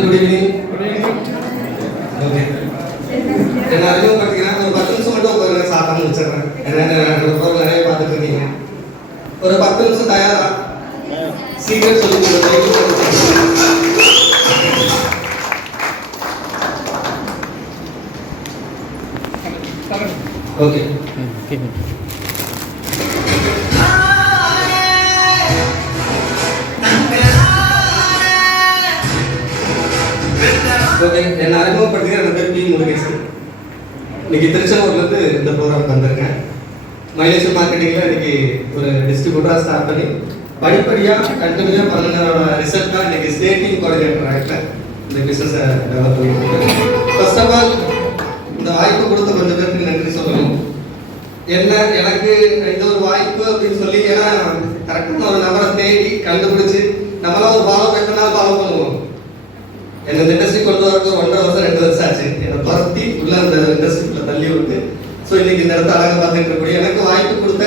Good evening. Okay, என்ன அறிமுகப்படுத்திக்கிறேன். ஒரு 10 நிமிஷம் மட்டும் உட்காருங்க, சாப்பிட்டு முடிச்சிடுறேன். நிறைய பார்த்துட்டு இருக்கீங்க. ஒரு 10 நிமிஷம் தயாரா? சீக்கிரம் சொல்லி ஓகே. என்ன அறிமுகப்படுத்திக்க, என் பேர் பி முருகேசன். இன்னைக்கு திருச்செங்கோட்லேருந்து இந்த ப்ரோக்ராம் வந்திருக்கேன். மைலேஜ் மார்க்கெட்டிங்கில் இன்னைக்கு ஒரு டிஸ்ட்ரிபியூட்டராக ஸ்டார்ட் பண்ணி படிப்படியாக கண்டினியூவாக பண்ணனோட ரிசல்ட் தான் இன்னைக்கு ஸ்டேட் டீம் கோஆர்டினேட்டர் ஆகிட்ட இந்த பிஸ்னஸை டெவலப் பண்ணிட்டு. ஃபர்ஸ்ட் ஆஃப் ஆல் இந்த வாய்ப்பு கொடுத்த கொஞ்சம் பேருக்கு நன்றி சொல்லணும். என்ன எனக்கு இந்த ஒரு வாய்ப்பு அப்படின்னு சொல்லி, ஏன்னா கரெக்டான ஒரு நபரை தேடி கண்டுபிடிச்சு நம்மளாம் ஒரு ஃபாலோ பண்ணாலும் ஃபாலோ பண்ணுவோம். என்ன இண்டஸ்ட்ரி கொண்டு வரக்கு 1.5 வருஷம் 2 வருஷம் ஆச்சு. என்னை துரத்தி உள்ள அந்த இண்டஸ்ட்ரிக்குள்ள தள்ளி விட்டு ஸோ இன்னைக்கு இந்த இடத்த அழகாக பார்த்துட்டு இருக்கக்கூடிய எனக்கு வாய்ப்பு கொடுத்த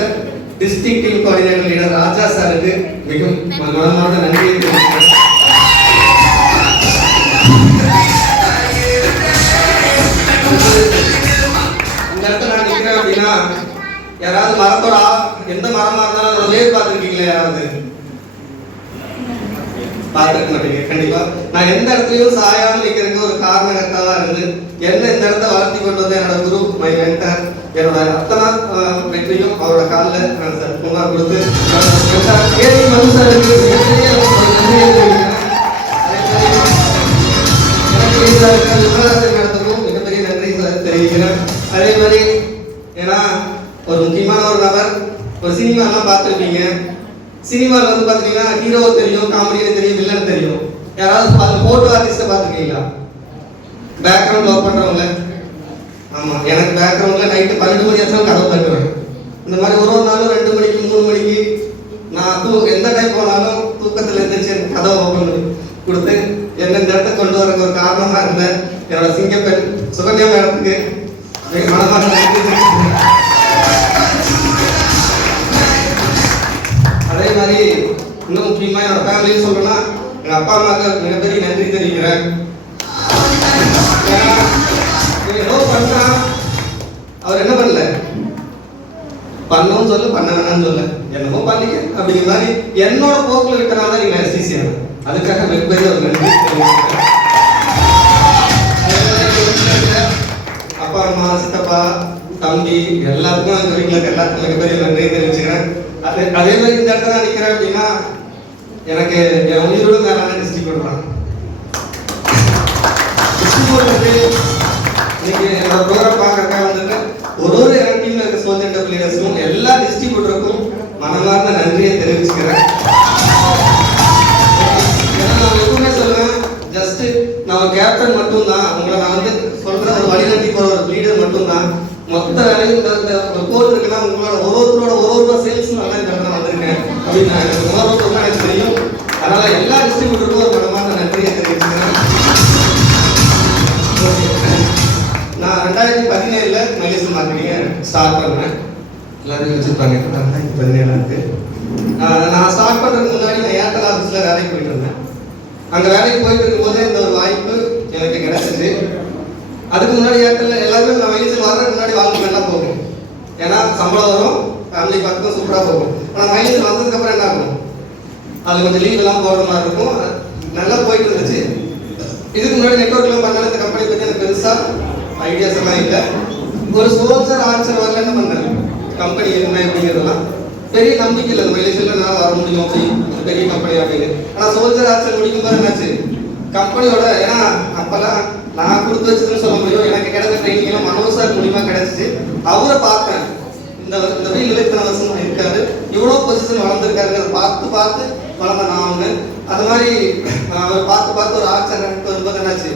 டிஸ்ட்ரிக்ட் டீம் கோஆர்டினேட்டர் லீடர் ராஜா சாருக்கு மிகவும் மனமார்ந்த நன்றியை தெரிவிக்கிறேன். இந்த இடத்துல நான் நிற்கிறேன் அப்படின்னா, யாராவது மரத்தோட எந்த மரமா இருந்தாலும் அதோட வேர் பார்த்துருக்கீங்களா? யாராவது பார்த்துருக்க மாட்டீங்க கண்டிப்பா. நான் எந்த இடத்துலயும் சாயாமல் நிற்கிறதுக்கு ஒரு காரணகர்த்தாவா இருந்து என்ன இந்த இடத்த வளர்த்தி கொண்டு வந்து என்னோட குரு, மை மென்டர், என்னோட அத்தனை வெற்றியும் அவரோட காலில் நான் முன்னாள் கொடுத்து ஏழை மனுஷருக்கு நடத்தவும் மிகப்பெரிய நன்றி தெரிவிக்கிறேன். அதே மாதிரி ஏன்னா ஒரு முக்கியமான ஒரு நபர், ஒரு சினிமாலாம் பார்த்துருப்பீங்க. சினிமாவில் வந்து பார்த்தீங்கன்னா ஹீரோவை தெரியும், காமெடியை தெரியும், வில்லன் தெரியும். யாராவது அது ஃபோட்டோ ஆர்டிஸ்ட்டை பார்த்துருக்கீங்களா? பேக்ரவுண்ட் ஒர்க் பண்ணுறவங்கள? ஆமாம், எனக்கு பேக்ரவுண்டில் நைட்டு 12 மணி ஆச்சும் கதவு தட்டுவேன். இந்த மாதிரி ஒரு நாளும் 2 மணிக்கு 3 மணிக்கு நான் எந்த டைம் போனாலும் தூக்கத்தில் இருந்துச்சு எனக்கு கதவை ஓப்பன் பண்ணி கொடுத்து என்ன இந்த இடத்த கொண்டு வர ஒரு காரணமாக இருந்த என்னோட சிங்கப்பெண் சுகன்யா மேடத்துக்கு மனமாக நன்றி. அதே மாதிரி இன்னும் முக்கியமாக என்னோட ஃபேமிலின்னு சொல்லணும்னா எங்கள் அப்பா அம்மாவுக்கு மிகப்பெரிய நன்றி தெரிவிக்கிறேன். ஏதோ பண்ணா அவர் என்ன பண்ணல, பண்ணவும் சொல்ல பண்ண வேணாம்னு சொல்ல, என்னமோ பண்ணிக்க அப்படிங்கிற மாதிரி என்னோட போக்கில் விட்டனால தான் நீங்கள் எஸ்டிசியான, அதுக்காக மிகப்பெரிய ஒரு நன்றி தெரிவிக்கிறேன். அப்பா அம்மா சித்தப்பா தம்பி எல்லாத்துக்கும் அந்த வீட்டில் எல்லாத்துக்கும் மிகப்பெரிய நன்றி தெரிவிச்சுக்கிறேன். அதே மாதிரி இந்த இடத்துல நான் நிற்கிறேன் அப்படின்னா எனக்கு என் உயிரோடு மேலான டிஸ்ட்ரிபியூட்டர் தான். டிஸ்ட்ரிபியூட்டர் இன்னைக்கு என்னோட ப்ரோக்ராம் பார்க்கறதுக்காக வந்துட்டு ஒரு என் டீம்ல இருக்க சோல்ஜர் டபுள் லீடர்ஸும் எல்லா டிஸ்ட்ரிபியூட்டருக்கும் மனமார்ந்த நன்றியை தெரிவிச்சுக்கிறேன். ஏன்னா நான் எப்பவுமே சொல்லுவேன், ஜஸ்ட் நான் ஒரு கேப்டன் மட்டும்தான், உங்களை நான் வந்து சொல்ற ஒரு வழிநடத்தி போற ஒரு லீடர் மட்டும்தான். மொத்த வேலையும் ஒரு கோட் இருக்குன்னா உங்களோட ஒருத்தரோட ஒரு சேல்ஸ் நல்லா இந்த இடத்துல வந்திருக்கேன் அப்படின்னு நான் எனக்கு தெரியும். அதனால எல்லா டிஸ்ட்ரிபியூட்டருக்கும் ஒரு மனமான நன்றியை தெரிவிச்சுக்கிறேன். நான் 2017 மைலேஜ் மார்க்கெட்டிங்கை ஸ்டார்ட் பண்ணேன். எல்லாரும் வச்சுருப்பாங்க 2017 நான் ஸ்டார்ட் பண்ணுறதுக்கு முன்னாடி நான் ஏர்டெல் ஆஃபீஸில் வேலைக்கு போயிட்டு இருந்தேன். அங்கே வேலைக்கு போயிட்டு இருக்கும்போதே இந்த ஒரு வாய்ப்பு எனக்கு கிடைச்சிது. அதுக்கு முன்னாடி ஏர்டெல் எல்லாருமே நான் மைலேஜ் வர்றதுக்கு முன்னாடி வாழ்க்கை நல்லா போகும், ஏன்னா சம்பளம் வரும், ஃபேமிலி பார்த்துக்கும் சூப்பராக போகும். ஆனால் மைலேஜ் வந்ததுக்கப்புறம் என்ன ஆகும், அது கொஞ்சம் லீவ் எல்லாம் போடுற மாதிரி இருக்கும். நல்லா போயிட்டு இருந்துச்சு. இதுக்கு முன்னாடி நெட்ஒர்க்லாம் பண்ணாலும் இந்த கம்பெனி பற்றி எனக்கு பெருசாக ஐடியாஸ் எல்லாம் இல்லை. ஒரு சோல்ஜர் ஆர்ச்சர் வரல என்ன பண்ணேன், கம்பெனி என்ன அப்படிங்கிறதெல்லாம் பெரிய நம்பிக்கை இல்லை. மைலேஜில் நான் வர முடியும் அப்படி பெரிய கம்பெனி அப்படின்னு. ஆனால் சோல்ஜர் ஆர்ச்சர் முடிக்கும் போது என்னாச்சு, கம்பெனியோட, ஏன்னா அப்போல்லாம் நான் கொடுத்து வச்சதுன்னு சொல்ல முடியும், எனக்கு கிடைச்ச ட்ரைனிங்லாம் மனோஜ் சார் மூலியமா கிடைச்சிச்சு. அவரை பார்த்தேன், இந்த ஃபீல்டில் இத்தனை வருஷம் இருக்காரு, இவ்வளோ பொசிஷன் வளர்ந்துருக்காருங்கிறத பார்த்து வளர்ந்த நான் அவங்க. அது மாதிரி அவர் பார்த்து ஒரு ஆர்ச்சர் வரும்போது என்னாச்சு,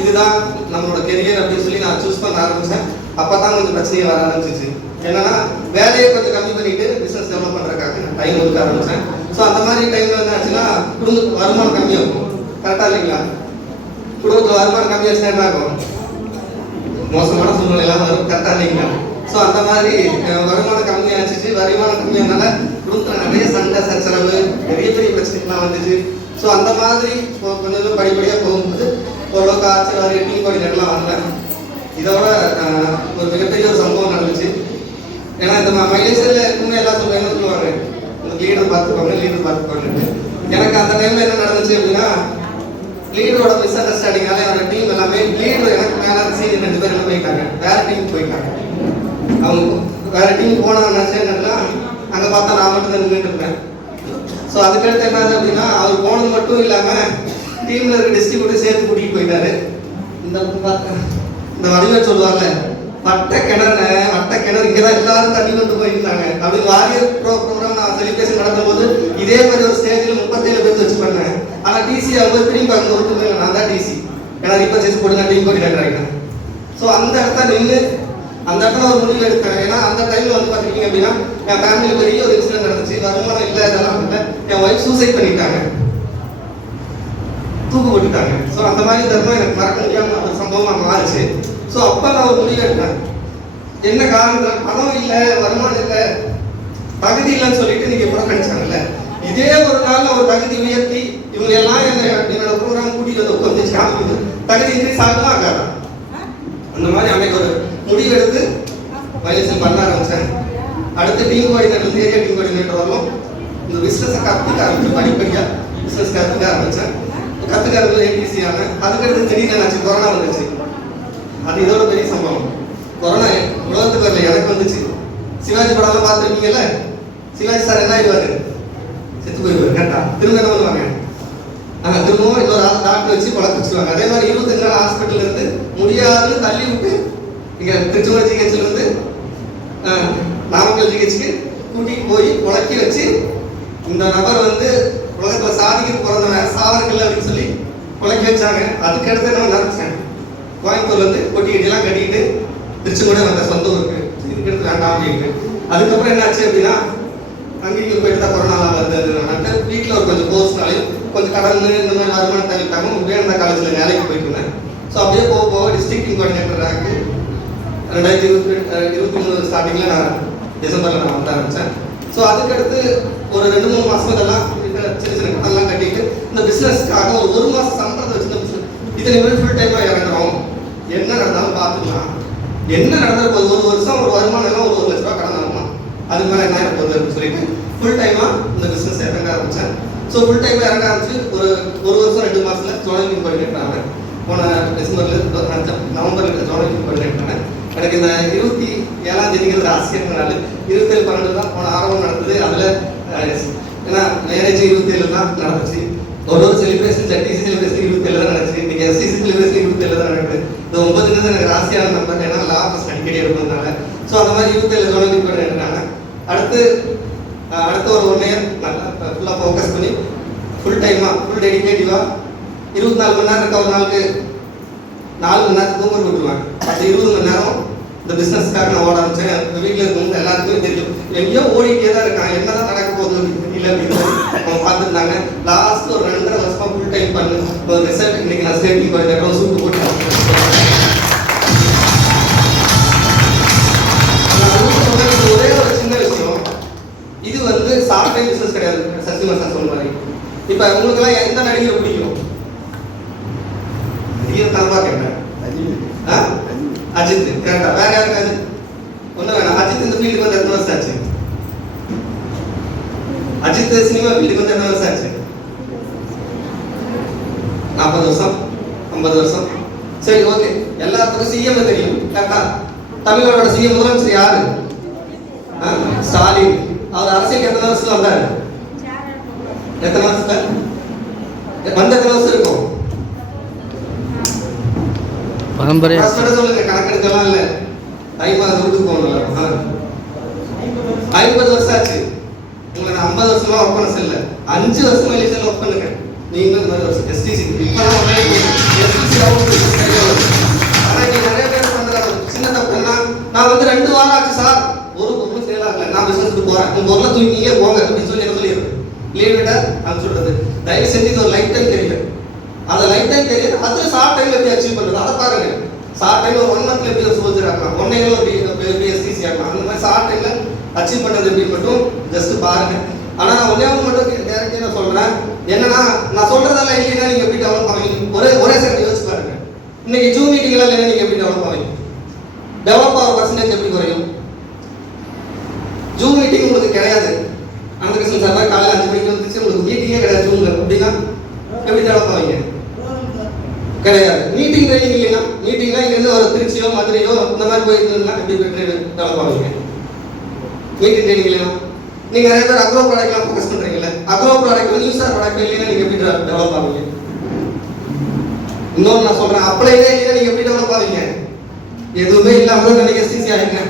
இதுதான் நம்மளோட கெரியர் அப்படின்னு சொல்லி நான் சூஸ் பண்ண ஆரம்பித்தேன். அப்போ தான் கொஞ்சம் பிரச்சனையை வர ஆரம்பிச்சிச்சு. என்னன்னா வேலையை கொஞ்சம் கம்மி பண்ணிட்டு பிஸ்னஸ் டெவலப் பண்ணுறதுக்காக நான் டைம் ஒதுக்க ஆரம்பித்தேன். ஸோ அந்த மாதிரி டைமில் என்ன ஆச்சுன்னா குடும்பத்துக்கு வருமானம் கம்மியாகும். கரெக்டாக இல்லைங்களா? குடும்பத்தில் வருமானம் கம்மியாச்சுன்னா என்ன ஆகும், மோசமான சூழ்நிலை எல்லாம் வரும். கரெக்டாக இல்லைங்களா? ஸோ அந்த மாதிரி வருமானம் கம்மியாச்சு. வருமானம் கம்மியானால குடும்பத்தில் நிறைய சண்டை சச்சரவு, பெரிய பிரச்சனைகள்லாம் வந்துச்சு. ஸோ ஸோ அந்த மாதிரி கொஞ்சம் படிப்படியாக போகும்போது ஓரளவுக்கு ஆட்சியாளர் டீம் கோஆர்டினேட்டர்லாம் வந்தேன். இதோட ஒரு மிகப்பெரிய ஒரு சம்பவம் நடந்துச்சு. ஏன்னா இந்த மைலேஜில் எப்பவுமே எல்லாம் சொல்லுவாங்க உங்களுக்கு லீடர் பார்த்துக்கோங்க. எனக்கு அந்த டைமில் என்ன நடந்துச்சு அப்படின்னா, லீடரோட மிஸ் அண்டர்ஸ்டாண்டிங்கால என்னோட டீம் எல்லாமே லீடர் எனக்கு மேலே சீனியர் 2 பேர் என்ன போயிட்டாங்க, வேற டீமுக்கு போயிட்டாங்க. அவங்க வேற டீம் போனாங்கன்னா அங்கே பார்த்தா நான் மட்டும் தான் நின்றுட்டு இருப்பேன். ஸோ அதுக்கடுத்து என்னது அப்படின்னா, அவர் போனது மட்டும் இல்லாமல் டீமில் இருக்க டிஸ்ட்ரிபியூட்டர் சேர்த்து கூட்டிகிட்டு போயிட்டாரு. இந்த வடிவம் சொல்லுவாங்க, வட்ட கிணறு இங்கே தான் எல்லாரும் தண்ணி கொண்டு போயிருந்தாங்க அப்படின்னு வாரியர் ப்ரோக்ராம் நான் செலிப்ரேஷன் நடத்தும் போது இதே மாதிரி ஒரு ஸ்டேஜில் 37 பேர் வச்சு பண்ணேன். ஆனால் டிசி அவங்க திரும்பி அங்கே ஒருத்தர் நான் தான் டிசி, ஏன்னா ரீபர்ச்சேஸ் போட்டு நான் டீம் கோஆர்டினேட்டர் ஆகிட்டேன். ஸோ அந்த இடத்துல நின்று அந்த இடத்துல ஒரு முடிவு எடுத்தேன். ஏன்னா அந்த டைமில் வந்து பார்த்துக்கிட்டீங்க அப்படின்னா என் ஃபேமிலியில் பெரிய ஒரு இன்சிடென்ட் நடந்துச்சு. வருமானம் இல்லை, இதெல்லாம் இல்லை. என் ஒய்ஃப் சூசைட் பண்ணிட்டாங்க, தூக்கு போட்டுட்டாங்க. ஸோ அந்த மாதிரி தர்மம் எனக்கு மறக்க முடியாம ஒரு சம்பவமாக மாறுச்சு. ஸோ அப்போ நான் ஒரு முடிவு எடுத்தேன். என்ன காரணத்தில் பணம் இல்லை, வருமானம் இல்லை, தகுதி இல்லைன்னு சொல்லிட்டு நீங்கள் புறக்கணிச்சாங்கல்ல, இதே ஒரு நாள் ஒரு தகுதி உயர்த்தி இவங்க எல்லாம் என்னோட ப்ரோக்ராம் கூட்டிட்டு வந்து உட்காந்து காமிக்குது, தகுதி இன்க்ரீஸ் ஆகுமா ஆகாதா? அந்த மாதிரி அன்னைக்கு ஒரு முடிவு எடுத்து மைலேஜ் பண்ண ஆரம்பித்தேன். அடுத்து team coordinator area team coordinator வரலும் இந்த பிஸ்னஸை கற்றுக்க ஆரம்பிச்சு, படிப்படியாக பிஸ்னஸ் கற்றுக்க ஆரம்பித்தேன். கற்றுக்கிறது ஏடிசி ஆனேன். அதுக்கடுத்து திடீர்னு என்னாச்சு, கொரோனா வந்துச்சு. அது இதோட பெரிய சம்பவம். கொரோனா உலகத்துக்கு வரல, எனக்கு வந்துச்சு. சிவாஜி படம்லாம் பார்த்துருக்கீங்கல்ல, சிவாஜி சார் என்ன ஆயிடுவாரு, செத்து போயிடுவார். கரெக்டா? திரும்ப என்ன பண்ணுவாங்க, திரும்பவும் இன்னொரு டாக்டர் வச்சு பழக்க வச்சுருவாங்க. அதே மாதிரி 25 நாள் ஹாஸ்பிட்டல் இருந்து முடியாதுன்னு தள்ளி விட்டு இங்கே திருச்செங்கோடு ஜிஹெச்சில் இருந்து நாமக்கல் ஜிஹெச்சுக்கு கூட்டிகிட்டு போய் உழக்கி வச்சு இந்த நபர் வந்து உலகத்தில் சாதிக்க பிறந்தவன் சாவரங்கள்ல அப்படின்னு சொல்லி உழக்கி வச்சாங்க. அதுக்கடுத்து நான் நினைச்சேன், கோயம்புத்தூர்லேருந்து கொட்டிக்கிட்டெல்லாம் கட்டிக்கிட்டு திருச்செங்கோடு வந்த சொந்த ஊருக்கு, இதுக்கடுத்து வேண்டாம் அப்படின்ட்டு. அதுக்கப்புறம் என்னாச்சு அப்படின்னா, அங்கேயும் போயிட்டு தான் கொரோனாலாம் வருது. வீட்டில் ஒரு கொஞ்சம் கோர்ஸ்னாலையும் கொஞ்சம் கடன் இந்த மாதிரி வருமானம் தள்ளிட்டாங்க. விவேகானந்தா காலேஜில் வேலைக்கு போயிட்டு இருந்தேன். ஸோ அப்படியே போக போக டிஸ்ட்ரிக்ட் டீம் கோஆர்டினேட்டர் ரேங்க்கு 2023 ஸ்டார்டிங்கில் நான் டிசம்பரில் நான் வந்து ஆரம்பித்தேன். ஸோ அதுக்கடுத்து ஒரு 2-3 மாதம் இதெல்லாம் சின்ன சின்ன கடன்லாம் கட்டிட்டு இந்த பிஸ்னஸ்க்காக ஒரு மாதம் சம்பளத்தை வச்சு இந்த பிஸ்னஸ் இதில் இனிமேல் ஃபுல் டைமாக இறங்குறோம், என்ன நடந்தாலும் பார்த்துக்கலாம். என்ன நடந்தாலும் போது ஒரு வருஷம் ஒரு வருமானம் எல்லாம் ஒரு 1 லட்ச ரூபா கடன் ஆகுமா, அதுக்கு மேலே என்ன போகுது அப்படின்னு சொல்லிட்டு ஃபுல் டைமாக இந்த பிஸ்னஸ் இறங்க ஆரம்பித்தேன். ஸோ ஃபுல் டைமாக இறங்க ஆரம்பிச்சு ஒரு வருஷம் 2 மாதத்தில் ஜோனல் டீம் கோஆர்டினேட்டர் ஆனேன். போன நவம்பரில் ஜோனல் டீம் கோஆர்டினேட்டர் ஆனேன். எனக்கு இந்த 27ஆம் தேதிங்கிறது ஆசிரியர்னால 27/12 தான் போன ஆரம்பம் நடந்தது. அதில் ஏன்னா மேரேஜ் 27 தான் நடந்துச்சு. ஒரு செலிப்ரேஷன் டிசி செலிப்ரேஷன் 27 தான் நடந்துச்சு. இன்னைக்கு எஸ்சிசி செலிப்ரேஷன் 27 தான் நடக்குது. இந்த 9 எனக்கு ராசியான நம்பர், ஏன்னா லா ஃபஸ்ட் அடிக்கடி எடுக்கிறதுனால. ஸோ அந்த மாதிரி 27 ஜோனல் டீம் கோஆர்டினேட்டர். அடுத்த ஒரு 1 இயர் நல்லா ஃபுல்லாக ஃபோக்கஸ் பண்ணி ஃபுல் டைமாக ஃபுல் டெடிகேட்டிவாக 24 மணி நேரம் இருக்க ஒரு நாளுக்கு 4 மணி நேரத்துக்கு தூங்க விட்டுருவேன். அது 20 மணி நேரம் இந்த பிஸ்னஸ்க்காக நான் ஓட ஆரம்பித்தேன். வீட்டில் இருக்கவங்க எல்லாருக்குமே தெரியும், எங்கேயோ ஓடிக்கிட்டே தான் இருக்கான், என்ன தான் நடக்க போகுது இல்லை அப்படின்னு அவங்க பார்த்துருந்தாங்க. லாஸ்ட் ஒரு 2.5 வருஷமாக ஃபுல் டைம் பண்ணு ஒரு ரிசல்ட். இன்னைக்கு நான் ஸ்டேட் டீம் கோஆர்டினேட்டர் சூட்டு போட்டு ஒரே ஒரு சின்ன விஷயம், இது வந்து ஷார்ட் டைம் பிஸ்னஸ் கிடையாது. சசிகுமார் சார் சொன்ன மாதிரி இப்போ உங்களுக்கெல்லாம் எந்த நடிகரை பிடிக்கும்? நடிகர் தரப்பா கேட்டேன், அஜித். கரெக்டா? வேற யாருக்காது ஒன்றும் வேணாம். அஜித் இந்த ஃபீல்டுக்கு வந்து எத்தனை வருஷம் ஆச்சு? அஜித் சினிமா ஃபீல்டுக்கு வந்து எத்தனை வருஷம் ஆச்சு? 40 வருஷம், 50 வருஷம். சரி, ஓகே. எல்லாத்துக்கும் சிஎம் தெரியும். கரெக்டா? தமிழோட சிஎம் முதலமைச்சர் யாரு? ஸ்டாலின். அவர் அரசியலுக்கு எத்தனை வருஷத்துல வந்தாரு? எத்தனை வருஷத்துல வந்து எத்தனை வருஷம் இருக்கும்? பரம்பரையா சொல்லுங்க, கணக்கெடுக்கலாம் இல்ல. டைமாக வீட்டுக்கு போகணும். 50 வருஷம் ஆச்சு. உங்களை நான் 50 வருஷமா ஒர்க் பண்ண சொல்ல, 5 வருஷம் எலெக்ஷன்ல ஒர்க் பண்ணுங்க. நீங்களும் இந்த மாதிரி வருஷம் எஸ்டிசி இப்பதான் நிறைய பேர் பண்ற சின்ன தப்புன்னா, நான் வந்து 2 வாரம் ஆச்சு சார், ஒரு பொருளும் சேல் ஆகல, நான் பிசினஸ்க்கு போறேன், உங்க பொருளை தூக்கிங்க போங்க அப்படின்னு சொல்லி என்ன சொல்லிடுறேன், லீவ் விட்டா அது சொல்றது. தயவு செஞ்சு இது ஒரு லைஃப் டைம் கெரியர். அந்த லைஃப் டைம் கெரியர் அதுல ஷார்ட் டைம்ல எப்படி அச்சீவ் பண்றது அதை பாருங்க. ஷார்ட் டைம்ல ஒரு 1 மந்த்ல எப்படி ஒரு சோல்ஜர் ஆகலாம், 1 இயர்ல ஒரு எஸ்டிசி ஆகலாம். அந்த மாதிரி ஷார்ட் டைம்ல அச்சீவ் பண்றது எப்படி மட்டும் ஜஸ்ட் பாருங்க. ஆனா நான் ஒன்னே மட்டும் கேரக்டர் சொல்றேன், என்னன்னா நான் சொல்றதெல்லாம் இல்லைன்னா நீங்க எப்படி டெவலப் ஆவீங்க? ஒரே செகண்ட் யோசிச்சு பாருங்க. இன்னைக்கு ஜூம் மீட்டிங் எல்லாம் இல்லைன்னா நீங்க எப்படி டெவலப் ஆவீங்க? டெவலப் ஆகிற பர்சன்டேஜ் எப்படி குறையும்? ஜூம் மீட்டிங் உங்களுக்கு கிடையாது. அந்த கிருஷ்ணன் சார் காலையில் 5 மணிக்கு வந்துச்சு, உங்களுக்கு மீட்டிங்கே கிடையாது ஜூம்ல, அப்படின்னா எப்படி டெவலப் ஆவீங்க? கிடையாது. மீட்டிங் ட்ரைனிங் இல்லைன்னா, மீட்டிங்னா இங்கேருந்து ஒரு திருச்சியோ மதுரையோ இந்த மாதிரி போயிருந்ததுன்னா எப்படி டெவலப் ஆவீங்க? மீட்டிங் ட்ரைனிங் இல்லைன்னா நீங்க நிறைய பேர் அக்ரோ ப்ராடக்ட்லாம் ஃபோக்கஸ் பண்றீங்கல்ல, அக்ரோ ப்ராடக்ட் நியூஸார் ப்ராடக்ட் இல்லைன்னா நீங்க எப்படி டெவலப் ஆவீங்க? இன்னொன்று நான் சொல்றேன், அப்ளைலே இல்லைன்னா நீங்க எப்படி டெவலப் ஆவீங்க? எதுவுமே இல்லாம தான் நீங்க எஸ்டிசி ஆகிங்க.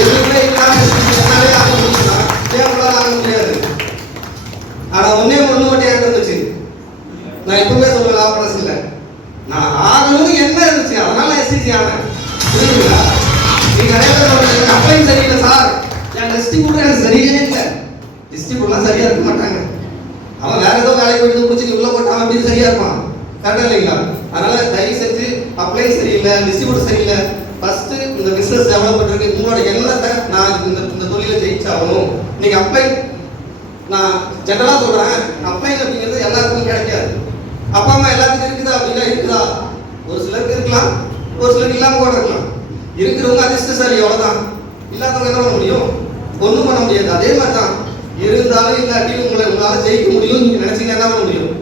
எதுவுமே இல்லாம என்னாலே ஆக முடியுமா? ஏன் உங்களால ஆக முடியாது? ஆனா ஒண்ணு மட்டும் என்கிட்ட இருந்துச்சு. நான் எப்பவுமே சொல்லுவேன், லாபரஸ் இல்லை, நான் ஆகணும்னு என்ன இருந்துச்சு, அதனால எஸ்டிசி ஆனேன். புரியுதுங்களா? நீங்க நிறைய பேர் அப்ளை சரியில்லை சார், என் டிஸ்ட்ரிபியூட்டர் எனக்கு சரியே இல்லை. டிஸ்ட்ரிபியூட்டர்லாம் சரியா இருக்க மாட்டாங்க. அவன் வேற ஏதோ வேலைக்கு போயிட்டு முடிச்சு உள்ள போட்டு அவன் எப்படி சரியா இருப்பான்? கரெக்டா இல்லைங்களா? அதனால தயவு செஞ்சு அப்ளை சரியில்லை, டிஸ்ட்ரிபியூட்டர் சரியில்லை, ஃபர்ஸ்ட் இந்த பிசினஸ் டெவலப் பண்றதுக்கு உங்களோட எண்ணத்தை நான் இந்த தொழில ஜெயிச்சாகணும். நீங்க அப்ளை, நான் ஜெனரலா சொல்றேன், அப்ளை அப்படிங்கிறது எல்லாருக்கும் கிடைக்காது. அப்பா அம்மா எல்லாத்துக்கும் இருக்குதா அப்படின்னா இருக்குதா? ஒரு சிலருக்கு இருக்கலாம், ஒரு சிலருக்கு இல்லாம கூட இருக்கலாம். இருக்கிறவங்க அதிர்ஷ்டசாலி, அவ்வளவுதான். இல்லாதவங்க என்ன பண்ண முடியும்? ஒன்றும் பண்ண முடியாது. அதே மாதிரி தான் இருந்தாலும் இல்லாட்டியும் உங்களால ஜெயிக்க முடியும் நீங்க நினைச்சீங்க என்ன பண்ண முடியும்?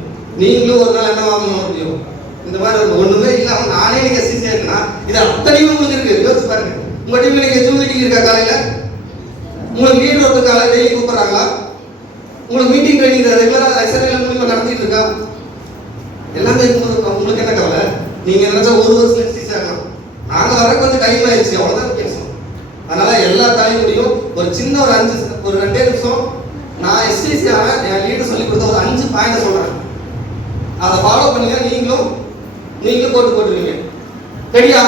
நீங்களும் ஒரு நாள் என்ன வாங்க முடியும்? இந்த மாதிரி ஒண்ணுமே இல்லாம நானே நீங்க எஸ்டிசி இருக்குன்னா இது அத்தனையும் உங்களுக்கு இருக்கு. யோசிச்சு பாருங்க, உங்க டீம்ல நீங்க ஜூம் மீட்டிங் இருக்கா? காலையில உங்களுக்கு லீடர் ஒருத்தர் காலையில டெய்லி கூப்பிடுறாங்களா? உங்களுக்கு மீட்டிங் ட்ரைனிங் ரெகுலரா எஸ்என்எல் மூலமா நடத்திட்டு இருக்கா? எல்லாமே இருக்கும்போது உங்களுக்கு என்ன கவலை? நீங்க நினைச்சா ஒரு வருஷம் எஸ்டிசி ஆகலாம். நாங்க வர கொஞ்சம் டைம் ஆயிடுச்சு, அவ்வளவுதான் வித்தியாசம். அதனால எல்லா தலைமுறையும் ஒரு சின்ன ஒரு 2 நிமிஷம் நான் எஸ்டிசி ஆன என் லீடர் சொல்லி கொடுத்த ஒரு 5 பாயிண்ட் சொல்றேன். அதை ஃபாலோ பண்ணுங்க. நீங்களும் போட்டுருவீங்க. ரெடியா?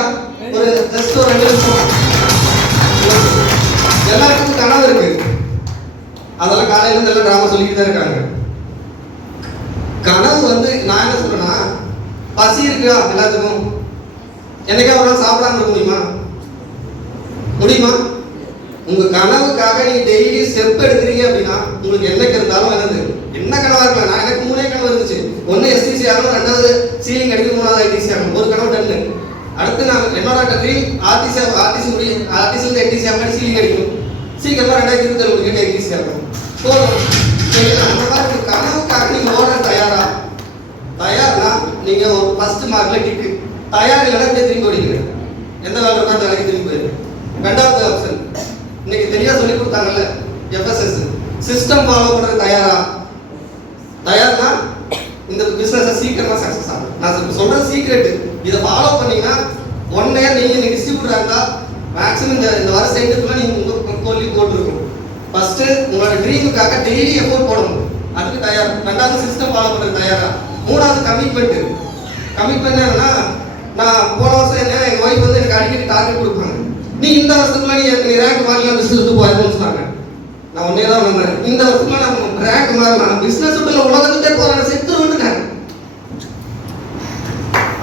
ஒரு ஜஸ்ட் ஒரு 2 நிமிஷம். எல்லாருக்கும் கனவு இருக்கு, அதெல்லாம் காலையில இருந்து எல்லாம் டிராமா சொல்லிட்டு தான் இருக்காங்க. கனவு வந்து நான் என்ன சொல்றேன்னா, பசி இருக்கா எல்லாத்துக்கும்? என்னைக்கா ஒரு நாள் சாப்பிடாம இருக்க முடியுமா? உங்க கனவுக்காக நீங்க டெய்லி ஸ்டெப் எடுக்கிறீங்க அப்படின்னா உங்களுக்கு என்னைக்கு இருந்தாலும் என்ன கனவா இருக்கலாம். நான் எனக்கு 3 கனவு இருந்துச்சு. ஒன்னு எஸ்டிசி ஆகணும், 2வது சீலிங் அடிக்கணும், 3வது ஐடிசி ஆகணும். ஒரு கனவு டன்னு. அடுத்து நான் என்னோட ட்ரீம் ஆர்டிசி என்டிசி ஆகணும், சீலிங் அடிக்கணும். சீக்கிரமா 2027 முடிக்கிட்டு ஐடிசி ஆகணும். போதும். அந்த மாதிரி கனவுக்காக நீங்க ஓட தயார்னா நீங்க ஃபர்ஸ்ட் மார்க்ல டிக்கு. தயார் இல்லைன்னா திரும்பி ஓடிக்கிறேன். எந்த வேலை இருக்கோ அந்த வேலைக்கு திரும்பி போயிரு. 2வது ஆப்ஷன் இன்னைக்கு தெரியா சொல்லி கொடுத்தாங்கல்ல, எஃப்எஸ்எஸ் சிஸ்டம் ஃபாலோ பண்றது தயார்னா இந்த பிசினஸ் சீக்கிரமா சக்சஸ் ஆகும். நான் சொல்ற சீக்ரெட் இதை ஃபாலோ பண்ணீங்கன்னா 1 இயர் நீங்க டிஸ்ட்ரிபியூட்டரா இருந்தா மேக்ஸிமம் இந்த வருஷ எண்டுக்குள்ள நீங்க உங்க கோலி போட்டுருக்கும். ஃபர்ஸ்ட் உங்களோட ட்ரீமுக்காக டெய்லி எஃபோர்ட் போடணும், அதுக்கு தயார். 2வது சிஸ்டம் ஃபாலோ பண்றது தயாரா. 3வது கமிட்மெண்ட் என்னன்னா, நான் போன வருஷம் எங்க ஒய்ஃப் வந்து எனக்கு அடிக்கடி டார்கெட் கொடுப்பாங்க, நீ இந்த வருஷத்துக்குள்ள நீ ரேங்க் மாறலாம் பிசினஸ் விட்டு போயிருன்னு சொன்னாங்க. நான் ஒன்னே தான் வந்தேன், இந்த வருஷத்துல நான் ரேங்க் மாறலாம் பிசினஸ் விட்டு உலகத்துக்கே போறேன் செத்து வந்துட்டேன்.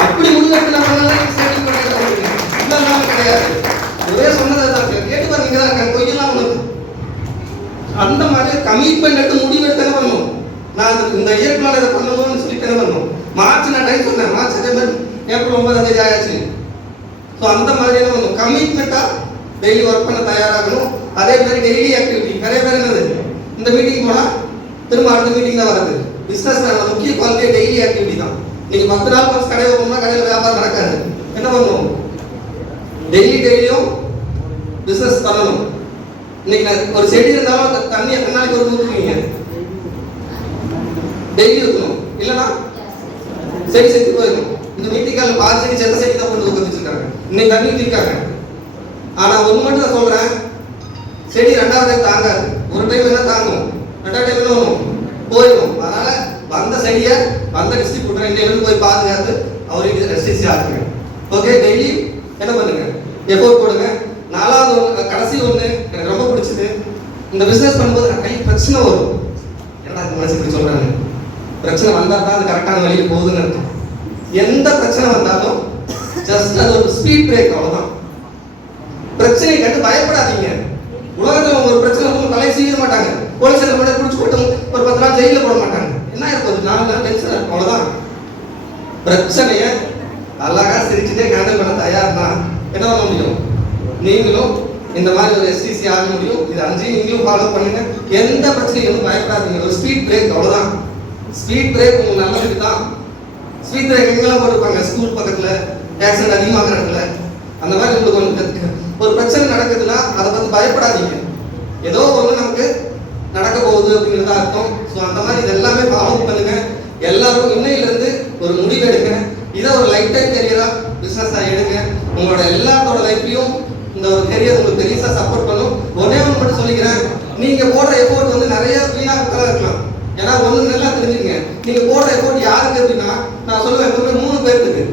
அப்படி முடிஞ்சு கிடையாது. ஒரே சொன்னதை தான் கேட்டு பாருங்க, கொய்யெல்லாம் உனக்கு அந்த மாதிரி கமிட்மெண்ட் எடுத்து முடிவு எடுத்து என்ன பண்ணணும். நான் இந்த இயற்கையான இதை பண்ணணும்னு சொல்லிட்டு என்ன பண்ணணும். மார்ச் நான் டைம் சொன்னேன், மார்ச் அதே மாதிரி ஏப்ரல் 9ஆம் தேதி ஆயாச்சு. ஸோ அந்த மாதிரி என்ன பண்ணணும், கமிட்மெண்ட்டாக டெய்லி ஒர்க் பண்ண தயாராகணும். அதே மாதிரி டெய்லி ஆக்டிவிட்டி. நிறைய பேர் என்னது, இந்த மீட்டிங் போனால் திரும்ப அடுத்த மீட்டிங் தான் வருது. பிஸ்னஸ் முக்கிய குவாலிட்டியே டெய்லி ஆக்டிவிட்டி தான். நீங்கள் 10 நாள் கொஞ்சம் கடை போகணும்னா கடையில் வியாபாரம் நடக்காது. என்ன பண்ணணும், டெய்லியும் பிஸ்னஸ் பண்ணணும். இன்னைக்கு ஒரு செடி இருந்தாலும் தண்ணி எத்தனை நாளைக்கு ஒரு ஊற்றுவீங்க? டெய்லி ஊற்றணும், இல்லைன்னா செடி செத்து போயிடும். இந்த மீட்டிங்கால பால் செடி செத்த செடி தான் கொண்டு ஊற்றி வச்சிருக்காங்க, இன்னைக்கு தண்ணி ஊற்றிருக்காங்க. ஆனால் ஒன்று மட்டும் நான் சொல்கிறேன், செடி 2வது டைம் தாங்காது. ஒரு டைம் என்ன தாங்கும், 2வது டைம் என்ன பண்ணும், போயிடும். அதனால வந்த செடியை வந்த டிஸ்ட்ரிபியூட்டர் இன்னைக்கு போய் பாதுகாத்து அவருக்கு ரெஸ்ட்ரிக்ஷன் ஆகுங்க. ஓகே, டெய்லி என்ன பண்ணுங்க, எஃபோர்ட் போடுங்க. 4வது கடைசி ஒன்று எனக்கு ரொம்ப பிடிச்சது, இந்த பிஸ்னஸ் பண்ணும்போது கை பிரச்சனை வரும். ஏன்னா மனசு இப்படி சொல்றாங்க, பிரச்சனை வந்தால் தான் அது கரெக்டான வழியில் போகுதுன்னு அர்த்தம். எந்த பிரச்சனை வந்தாலும் ஜஸ்ட் அது ஒரு ஸ்பீட் பிரேக், அவ்வளோதான். பிரச்சனை கண்டு பயப்படாதீங்க. உலகத்தில் ஒரு பிரச்சனை தலை செய்ய மாட்டாங்க. போலீஸ் கூட பிடிச்சி போட்டோம் ஒரு 10 நாள் ஜெயில போட மாட்டாங்க. என்ன இருக்கும், 4 நாள் டென்ஷன் இருக்கும், அவ்வளவுதான். பிரச்சனைய அழகா சிரிச்சுட்டே ஹேண்டில் பண்ண தயார்னா என்ன பண்ண முடியும்? நீங்களும் இந்த மாதிரி ஒரு எஸ்டிசி ஆக முடியும். இது 5 நீங்களும் ஃபாலோ பண்ணுங்க. எந்த பிரச்சனையும் பயப்படாதீங்க. ஒரு ஸ்பீட் பிரேக், அவ்வளவுதான். ஸ்பீட் பிரேக் உங்களுக்கு நல்லதுக்கு தான். ஸ்பீட் பிரேக் எங்கெல்லாம் போட்டுருப்பாங்க, ஸ்கூல் பக்கத்துல, ஆக்சிடென்ட் அதிகமாகிற இடத்துல. அந்த மாதிரி உங்களுக்கு ஒன்று ஒரு பிரச்சனை நடக்குதுன்னா அதை பற்றி பயப்படாதீங்க. ஏதோ ஒன்று நமக்கு நடக்க போகுது அப்படிங்கிறதா அர்த்தம். ஸோ அந்த மாதிரி இது எல்லாமே ஃபாலோ பண்ணுங்க. எல்லாரும் இன்னையிலிருந்து ஒரு முடிவு எடுங்க. இதை ஒரு லைஃப் டைம் கெரியரா பிசினஸாக எடுங்க. உங்களோட எல்லாத்தோட லைஃப்லையும் இந்த ஒரு கெரியர் உங்களுக்கு பெருசாக சப்போர்ட் பண்ணும். ஒரே ஒன்று மட்டும் சொல்லிக்கிறேன், நீங்க போடுற எஃபோர்ட் வந்து நிறைய வீணாக இருக்கலாம். ஏன்னா ஒன்று நல்லா தெரிஞ்சுக்கங்க, நீங்க போடுற எஃபோர்ட் யாருக்கு அப்படின்னா, நான் சொல்லுவேன் எப்பவுமே 3 பேருக்கு.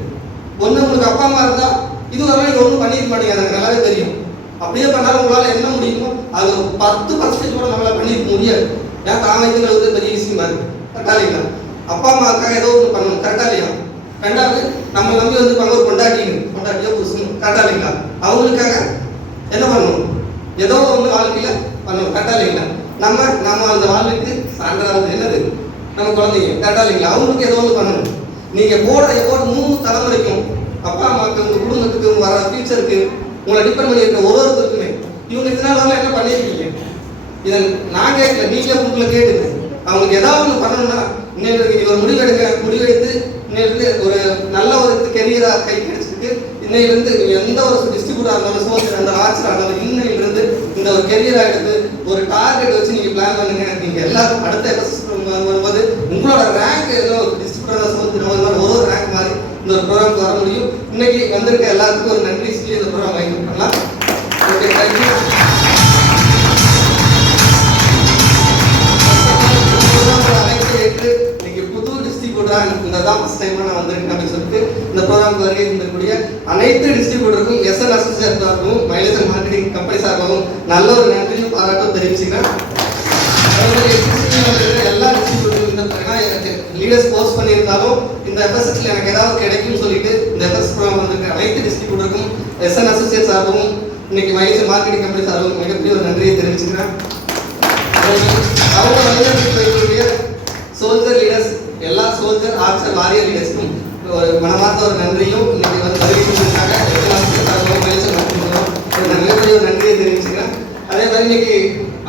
ஒன்று உங்களுக்கு அப்பா அம்மா இருந்தா இதுவரை நீங்க ஒன்றும் பண்ணிருக்க மாட்டீங்க, எனக்கு நல்லாவே தெரியும். அப்படியே பண்ணாலும் உங்களால் என்ன முடியுமோ அது 10% கூட நம்மளால பண்ணிருக்க முடியாது. ஏன் தாமைக்குங்கிறது பெரிய விஷயமா இருக்கு. கரெக்டா இல்லைங்களா? அப்பா அம்மாவுக்காக ஏதோ ஒன்று பண்ணணும். கரெக்டா இல்லையா? ரெண்டாவது நம்ம நம்பி வந்து ஒரு கொண்டாட்டியோ புருஷன். கரெக்டா இல்லைங்களா? அவங்களுக்காக என்ன பண்ணணும்? ஏதோ ஒன்று வாழ்க்கையில பண்ணணும். கரெக்டா இல்லைங்களா? நம்ம அந்த வாழ்க்கைக்கு சான்றாவது என்னது? நம்ம குழந்தைங்க. கரெக்டா இல்லைங்களா? அவங்களுக்கு ஏதோ ஒன்று பண்ணணும். நீங்க போடுற எவ்வளோ 3 தலைமுறைக்கும், அப்பா அம்மாவுக்கு, உங்க குடும்பத்துக்கு, வர ஃபியூச்சருக்கு, உங்களை டிபெண்ட் பண்ணி இருக்கிற ஒவ்வொருத்தருக்குமே இவங்க இத்தனை நாள் என்ன பண்ணியிருக்கீங்க? இதை நான் கேட்கல, நீங்க உங்களை கேட்டுங்க. அவங்களுக்கு ஏதாவது ஒன்று பண்ணணும்னா இன்னைக்கு ஒரு முடிவெடுத்து இன்னைக்கு ஒரு நல்ல ஒரு கெரியரா கை கிடைச்சிருக்கு. இன்னையிலிருந்து எந்த ஒரு டிஸ்ட்ரிபியூட்டா இருந்தாலும், சோர்ஸ் அந்த ஆட்சியாக இருந்தாலும், இன்னையிலிருந்து இந்த ஒரு கெரியரா எடுத்து ஒரு டார்கெட் வச்சு நீங்க பிளான் பண்ணுங்க. நீங்க எல்லாரும் அடுத்த வரும்போது உங்களோட ரேங்க் ஏதோ டிஸ்ட்ரிபியூட்டர் சோர்ஸ் ஒரு ரேங்க் மாதிரி இந்த ஒரு ப்ரோக்ராம்க்கு வர முடியும். இன்னைக்கு வந்திருக்க எல்லாத்துக்கும் ஒரு நன்றி சொல்லி இந்த ப்ரோக்ராம் வாங்கி பண்ணலாம். Okay, thank you. இன்னைக்கு புது டிஸ்ட்ரிபியூட்டரா இந்த தான் ஃபர்ஸ்ட் டைம் நான் வந்திருக்கேன் அப்படின்னு சொல்லிட்டு இந்த ப்ரோக்ராம்க்கு வருகை இருக்கக்கூடிய அனைத்து டிஸ்ட்ரிபியூட்டருக்கும், எஸ்என் அசோசியேட் சார்பாகவும், மைலேஜ் அண்ட் மார்க்கெட்டிங் கம்பெனி சார்பாகவும் நல்ல ஒரு நன்றியும் பாராட்டும் தெரிவிச்சுக்கிறேன். எல்லா டிஸ்ட்ரிபியூட்டரும் எனக்கு லீடர்ஸ் போஸ்ட் பண்ணியிருந்தாலும் இந்த எஃப்எஸ்எஸ்ல எனக்கு ஏதாவது கிடைக்கும்னு சொல்லிட்டு இந்த எஃப்எஸ் ப்ரோக்ராம் வந்திருக்க அனைத்து டிஸ்ட்ரிபியூட்டருக்கும், எஸ்என் அசோசியேட் சார்பாகவும், இன்னைக்கு மைலேஜ் மார்க்கெட்டிங் கம்பெனி சார்பாகவும் மிகப்பெரிய ஒரு நன்றியை தெரிவிச்சுக்கிறேன். அவங்க வந்து சோல்ஜர் லீடர்ஸ், எல்லா சோல்ஜர் ஆர்ச்சர் வாரியர் லீடர்ஸ்க்கும் ஒரு மனமார்ந்த ஒரு நன்றியும் இன்னைக்கு வந்து தெரிவிக்கிறதுக்காக மிகப்பெரிய ஒரு நன்றியை தெரிவிச்சுக்கிறேன். அதே மாதிரி இன்னைக்கு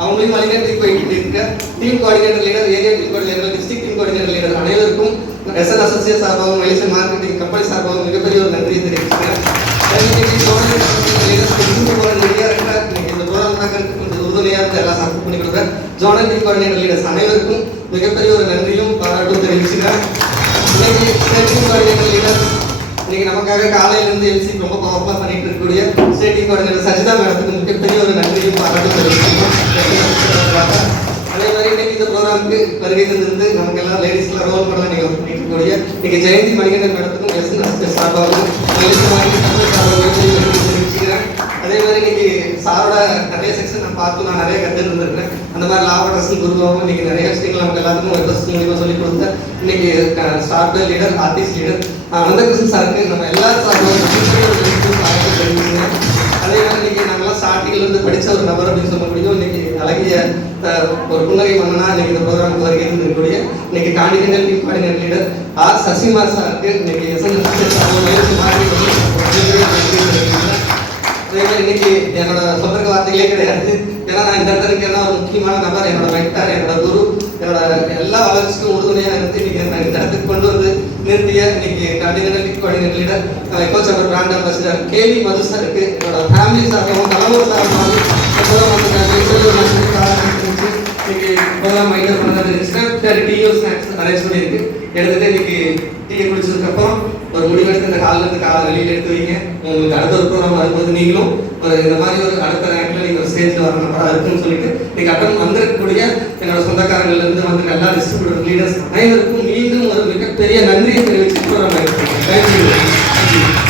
அவங்களையும் வழிநடத்தி போயிட்டு இருக்க team coordinator leader, area team coordinator, district team coordinator leader அனைவருக்கும் எஸ்என் அசோசியேட் சார்பாகவும், மைலேஜ் மார்க்கெட்டிங் கம்பெனி சார்பாகவும் மிகப்பெரிய ஒரு நன்றியை தெரிவிச்சுக்கிறேன். இந்த ப்ரோக்ராம் உறுதுணையாக இருந்து எல்லாம் சப்போர்ட் பண்ணி கொடுக்குறேன் ஜோனல் டீம் கோஆர்டினேட்டர் லீடர்ஸ் அனைவருக்கும் மிகப்பெரிய ஒரு நன்றியும் பாராட்டும் தெரிவிச்சுக்கிறேன். இன்னைக்கு ஸ்டேட் டீம் கோஆர்டினேட்டர் லீடர், இன்னைக்கு நமக்காக காலையிலிருந்து எம்சி ரொம்ப பவர்ஃபுல்லாக பண்ணிட்டு இருக்கக்கூடிய ஸ்டேட் டீம் கோஆர்டினேட்டர் சஜிதா மேடத்துக்கு மிகப்பெரிய ஒரு நன்றியும் பாராட்டும் தெரிவிச்சுக்கிறோம். அதே மாதிரி இன்னைக்கு இந்த ப்ரோக்ராமுக்கு வருகை தந்திருந்து நமக்கு எல்லாம் லேடிஸ்லாம் ரோல் மாடலாக நீங்கள் பண்ணிட்டு இருக்கக்கூடிய இன்னைக்கு ஜெயந்தி மணிகண்டன் மேடத்துக்கும் எஸ்என் சார்பாகவும் தெரிவிச்சுக்கிறேன். அதே மாதிரி இன்னைக்கு சாரோட நிறைய செக்ஷன் நான் பார்த்து நான் நிறைய கற்றுட்டு இருந்திருக்கேன். அந்த மாதிரி லாபரசன் குருவாகவும் இன்னைக்கு நிறைய விஷயங்கள் நமக்கு எல்லாத்துக்கும் எஃப்எஸ் மூலியமாக சொல்லி கொடுத்தேன். இன்னைக்கு start leader, artist leader Ananthakrishnan சாருக்கு நம்ம எல்லா தெரிவிச்சுக்கிறேன். அதே மாதிரி இன்னைக்கு நாங்கள்லாம் ஸ்டார்டிங்லேருந்து படித்த ஒரு நபர் அப்படின்னு சொல்ல முடியும். இன்னைக்கு அழகிய ஒரு புன்னகை மன்னனா இன்னைக்கு இந்த ப்ரோக்ராமுக்கு வருகை இருக்கக்கூடிய இன்னைக்கு continental team coordinator leader R Sasikumar சாருக்கு இன்னைக்கு அதே மாதிரி இன்னைக்கு என்னோட சொல்றதுக்கு வார்த்தைகளே கிடையாது. ஏன்னா நான் இந்த இடத்துல இருக்கேன்னா ஒரு முக்கியமான நபர், என்னோட மென்டார், என்னோட குரு, என்னோட எல்லா வளர்ச்சிக்கும் உறுதுணையாக இருந்து இன்னைக்கு நான் இந்த இடத்துக்கு கொண்டு வந்து நிறுத்திய இன்னைக்கு continental team coordinator leader coach அவர் பிராண்ட் அம்பாசிடர் கேவி மது சாருக்கு, என்னோட ஃபேமிலி சார்பாகவும் தலைமுறை சார்பாகவும் இன்னைக்கு ப்ரோக்ராம் மைண்டர் பண்ணது டீயோ ஸ்நாக்ஸ் அரேஞ்ச் பண்ணியிருக்கு. எடுத்துட்டு இன்னைக்கு டீயை குடிச்சதுக்கப்புறம் ஒரு முடிவெடுத்து இந்த காலிலேருந்து காலை வெளியில் எடுத்து வைங்க. உங்களுக்கு அடுத்த ஒரு ப்ரோக்ராம் வரும்போது நீங்களும் ஒரு இந்த மாதிரி ஒரு அடுத்த ரேங்க்ல நீங்கள் ஒரு ஸ்டேஜில் வர நம்பராக இருக்குன்னு சொல்லிட்டு இன்னைக்கு அட்டன் வந்திருக்கக்கூடிய என்னோட சொந்தக்காரங்கள்லேருந்து வந்து எல்லா டிஸ்ட்ரிபியூட்டர் லீடர்ஸ் அனைவருக்கும் மீண்டும் ஒரு மிகப்பெரிய நன்றியை தெரிவித்து ப்ரோக்ராம் தேங்க்யூ.